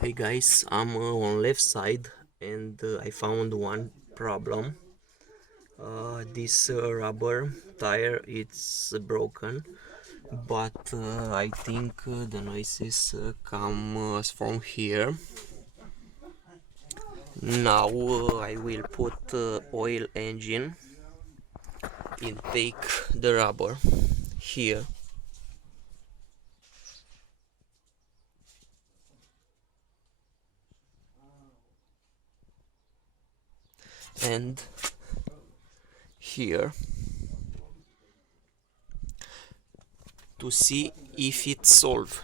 Hey guys, I'm on left side and I found one problem. This rubber tire it's broken, but I think the noises come from here. Now I will put oil engine and take the rubber here. And here to see if it solves.